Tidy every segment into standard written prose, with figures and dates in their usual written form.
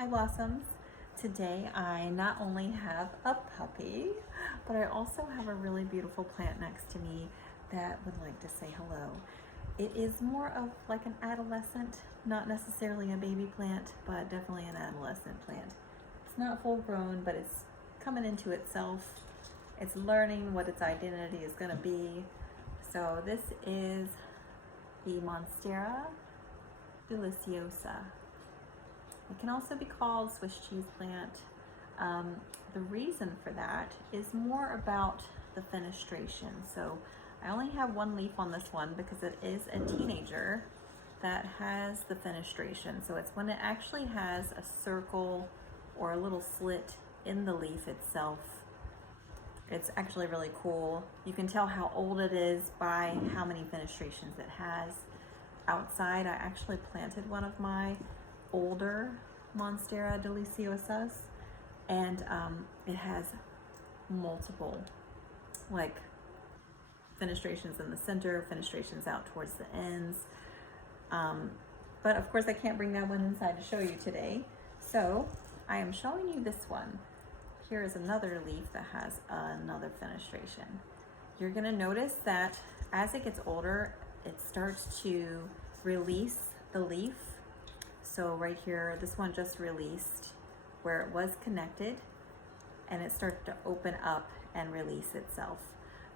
Hi Blossoms. Today I not only have a puppy, but I also have a really beautiful plant next to me that would like to say hello. It is more of like an adolescent, not necessarily a baby plant, but definitely an adolescent plant. It's not full grown, but it's coming into itself. It's learning what its identity is going to be. So this is the Monstera deliciosa. It can also be called Swiss cheese plant. The reason for that is more about the fenestration. So I only have one leaf on this one because it is a teenager that has the fenestration. So it's when it actually has a circle or a little slit in the leaf itself. It's actually really cool. You can tell how old it is by how many fenestrations it has. Outside, I actually planted one of my older Monstera deliciosas, and it has multiple like fenestrations in the center, fenestrations out towards the ends. But of course I can't bring that one inside to show you today. So I am showing you this one. Here is another leaf that has another fenestration. You're gonna notice that as it gets older, it starts to release the leaf. So right here, this one just released where it was connected, and it started to open up and release itself.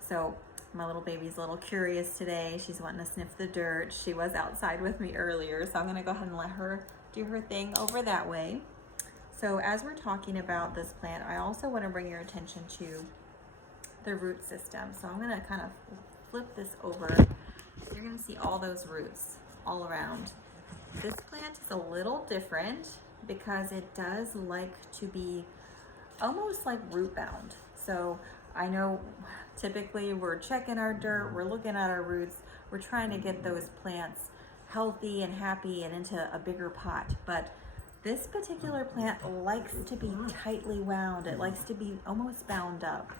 So my little baby's a little curious today. She's wanting to sniff the dirt. She was outside with me earlier, so I'm gonna go ahead and let her do her thing over that way. So as we're talking about this plant, I also want to bring your attention to the root system. So I'm going to kind of flip this over. You're going to see all those roots all around. This plant is a little different because it does like to be almost like root bound. So I know typically we're checking our dirt, we're looking at our roots, we're trying to get those plants healthy and happy and into a bigger pot. But this particular plant likes to be tightly wound. It likes to be almost bound up.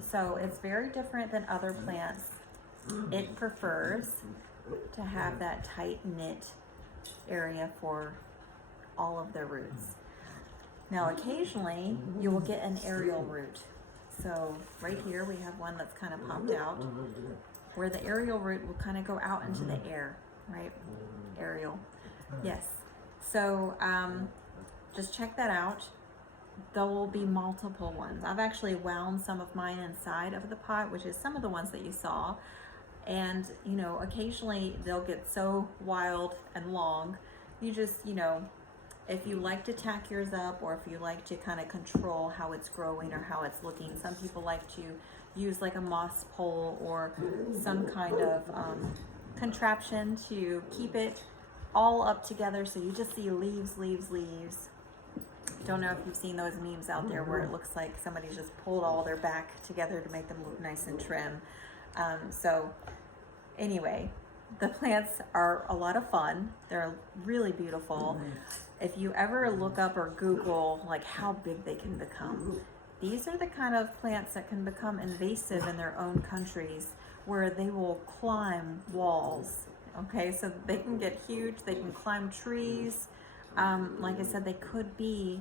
So it's very different than other plants. It prefers to have that tight knit area for all of their roots. Now occasionally you will get an aerial root. So right here we have one that's kind of popped out where the aerial root will kind of go out into the air, right? Aerial, yes. So just check that out. There will be multiple ones. I've actually wound some of mine inside of the pot, which is some of the ones that you saw. And, you know, occasionally they'll get so wild and long. You just, you know, if you like to tack yours up, or if you like to kind of control how it's growing or how it's looking, some people like to use like a moss pole or some kind of contraption to keep it all up together, so you just see leaves, leaves, leaves. Don't know if you've seen those memes out there where it looks like somebody just pulled all their back together to make them look nice and trim. So anyway, the plants are a lot of fun. They're really beautiful. If you ever look up or Google like how big they can become, these are the kind of plants that can become invasive in their own countries, where they will climb walls. Okay, so they can get huge, they can climb trees. Like I said, they could be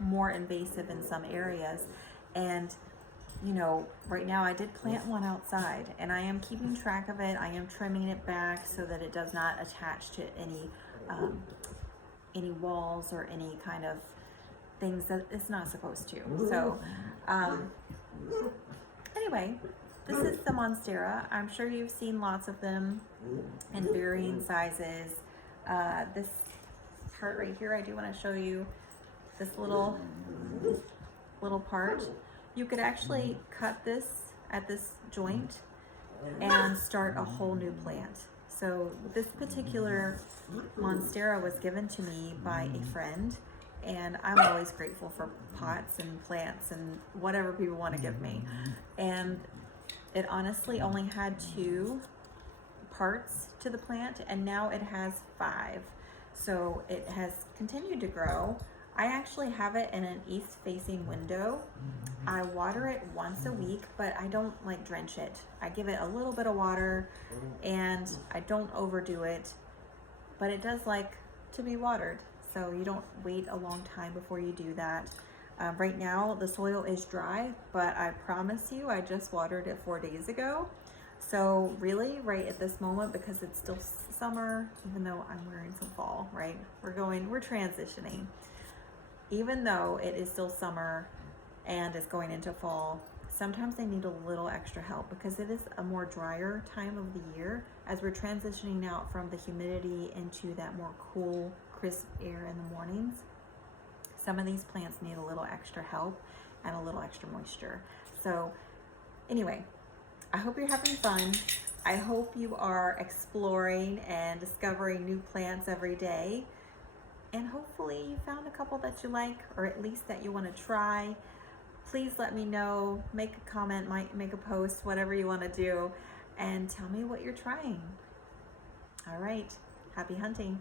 more invasive in some areas. And, you know, right now I did plant one outside, and I am keeping track of it. I am trimming it back so that it does not attach to any walls or any kind of things that it's not supposed to. So, anyway, this is the Monstera. I'm sure you've seen lots of them in varying sizes. This part right here, I do want to show you this little part. You could actually cut this at this joint and start a whole new plant. So this particular Monstera was given to me by a friend, and I'm always grateful for pots and plants and whatever people want to give me. And it honestly only had 2 parts to the plant, and now it has 5. So it has continued to grow. I actually have it in an east-facing window. I water it once a week, but I don't like drench it. I give it a little bit of water, and I don't overdo it, but it does like to be watered. so you don't wait a long time before you do that. Right now the soil is dry, but I promise you I just watered it 4 days ago. So really right at this moment, because it's still summer, even though I'm wearing some fall, right? We're transitioning. Even though it is still summer and it's going into fall, sometimes they need a little extra help because it is a more drier time of the year as we're transitioning out from the humidity into that more cool, crisp air in the mornings. Some of these plants need a little extra help and a little extra moisture. So anyway, I hope you're having fun. I hope you are exploring and discovering new plants every day. And hopefully you found a couple that you like, or at least that you want to try. Please let me know, make a comment, make a post, whatever you want to do, and tell me what you're trying. All right, happy hunting.